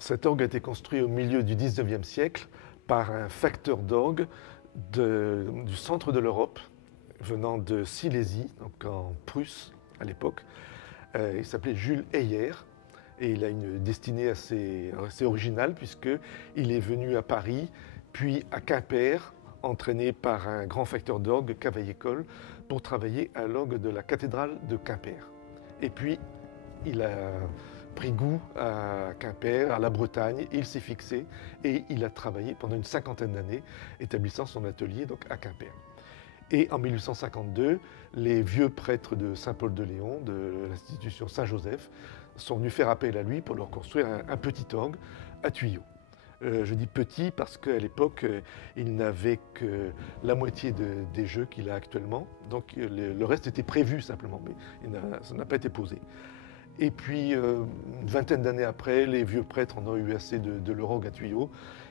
Cet orgue a été construit au milieu du XIXe siècle par un facteur d'orgue du centre de l'Europe, venant de Silésie, donc en Prusse à l'époque. Il s'appelait Jules Heyer et il a une destinée assez originale puisqu'il est venu à Paris, puis à Quimper, entraîné par un grand facteur d'orgue, Cavaillé-Coll, pour travailler à l'orgue de la cathédrale de Quimper. Et puis, il a pris goût à Quimper, à la Bretagne, il s'est fixé et il a travaillé pendant une cinquantaine d'années, établissant son atelier donc, à Quimper. Et en 1852, les vieux prêtres de Saint-Paul-de-Léon, de l'institution Saint-Joseph, sont venus faire appel à lui pour leur construire un petit orgue à tuyaux. Je dis petit parce qu'à l'époque, il n'avait que la moitié des jeux qu'il a actuellement. Donc le reste était prévu simplement, mais ça n'a pas été posé. Et puis, une vingtaine d'années après, les vieux prêtres en ont eu assez de leur orgue à tuyaux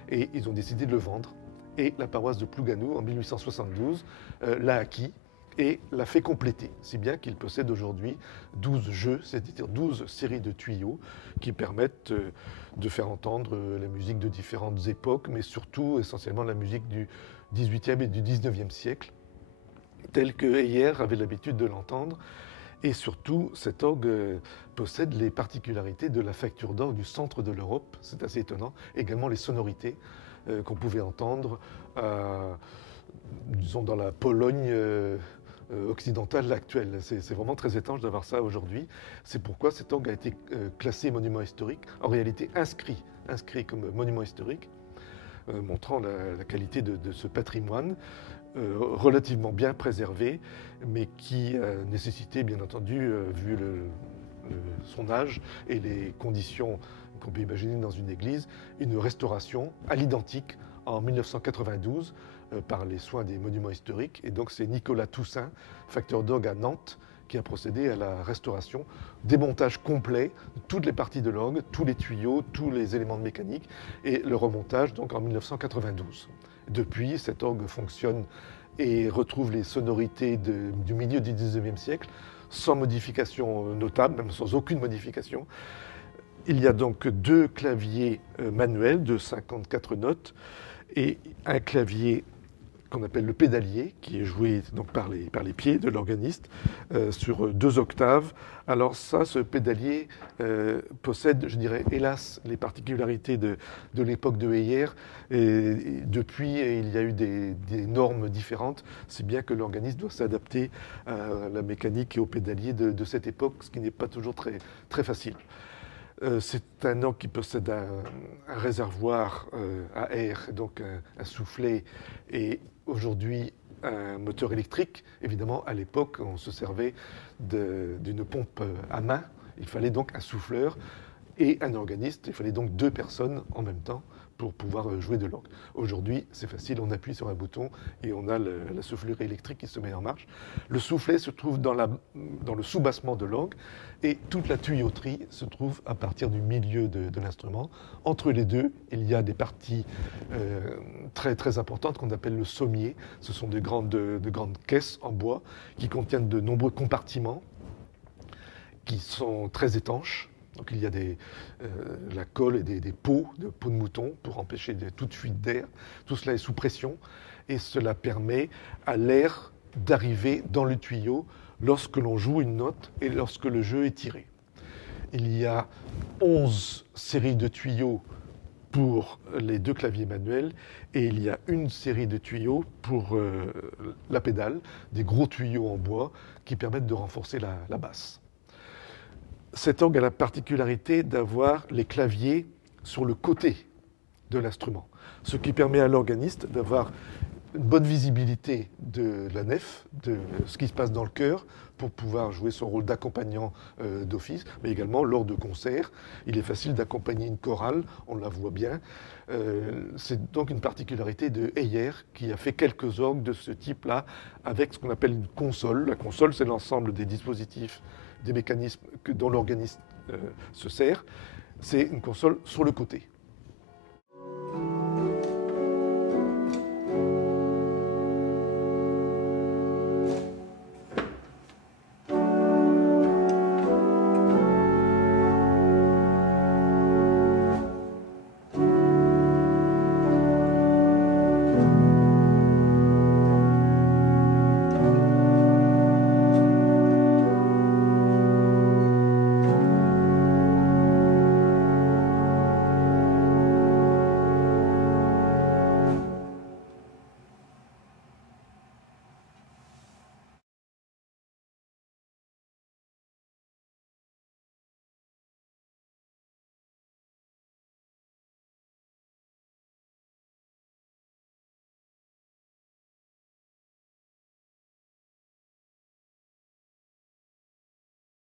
et ils ont décidé de le vendre. Et la paroisse de Plougasnou, en 1872, l'a acquis et l'a fait compléter, si bien qu'il possède aujourd'hui 12 jeux, c'est-à-dire 12 séries de tuyaux qui permettent de faire entendre la musique de différentes époques, mais surtout essentiellement la musique du XVIIIe et du XIXe siècle, telle que Heyer avait l'habitude de l'entendre. Et surtout, cet orgue possède les particularités de la facture d'orgue du centre de l'Europe, c'est assez étonnant, également les sonorités qu'on pouvait entendre, disons, dans la Pologne occidentale actuelle. C'est vraiment très étrange d'avoir ça aujourd'hui. C'est pourquoi cet orgue a été classé monument historique, en réalité inscrit comme monument historique, montrant la qualité de ce patrimoine relativement bien préservé, mais qui nécessitait, bien entendu, vu son âge et les conditions qu'on peut imaginer dans une église, une restauration à l'identique en 1992 par les soins des monuments historiques. Et donc c'est Nicolas Toussaint, facteur d'orgue à Nantes, qui a procédé à la restauration, démontage complet de toutes les parties de l'orgue, tous les tuyaux, tous les éléments de mécanique, et le remontage donc en 1992. Depuis, cet orgue fonctionne et retrouve les sonorités du milieu du XIXe siècle, sans modification notable, même sans aucune modification. Il y a donc deux claviers manuels de 54 notes et un clavier qu'on appelle le pédalier, qui est joué donc par les pieds de l'organiste sur 2 octaves. Alors ça, ce pédalier possède, je dirais, hélas, les particularités de l'époque de Heyer. Et depuis, il y a eu des normes différentes, si bien que l'organiste doit s'adapter à la mécanique et au pédalier de cette époque, ce qui n'est pas toujours très facile. C'est un orgue qui possède un réservoir à air, donc un soufflet, et aujourd'hui un moteur électrique. Évidemment, à l'époque, on se servait d'une pompe à main. Il fallait donc un souffleur et un organiste. Il fallait donc 2 personnes en même temps pour pouvoir jouer de l'orgue. Aujourd'hui, c'est facile, on appuie sur un bouton et on a la soufflerie électrique qui se met en marche. Le soufflet se trouve dans le soubassement de l'orgue et toute la tuyauterie se trouve à partir du milieu de l'instrument. Entre les deux, il y a des parties très importantes qu'on appelle le sommier. Ce sont de grandes caisses en bois qui contiennent de nombreux compartiments qui sont très étanches. Donc il y a la colle et des pots de mouton pour empêcher toute fuite d'air. Tout cela est sous pression et cela permet à l'air d'arriver dans le tuyau lorsque l'on joue une note et lorsque le jeu est tiré. Il y a 11 séries de tuyaux pour les 2 claviers manuels et il y a une série de tuyaux pour la pédale, des gros tuyaux en bois qui permettent de renforcer la basse. Cet orgue a la particularité d'avoir les claviers sur le côté de l'instrument, ce qui permet à l'organiste d'avoir une bonne visibilité de la nef, de ce qui se passe dans le chœur, pour pouvoir jouer son rôle d'accompagnant d'office, mais également lors de concerts. Il est facile d'accompagner une chorale, on la voit bien. C'est donc une particularité de Heyer qui a fait quelques orgues de ce type-là avec ce qu'on appelle une console. La console, c'est l'ensemble des dispositifs, des mécanismes dont l'organiste se sert. C'est une console sur le côté.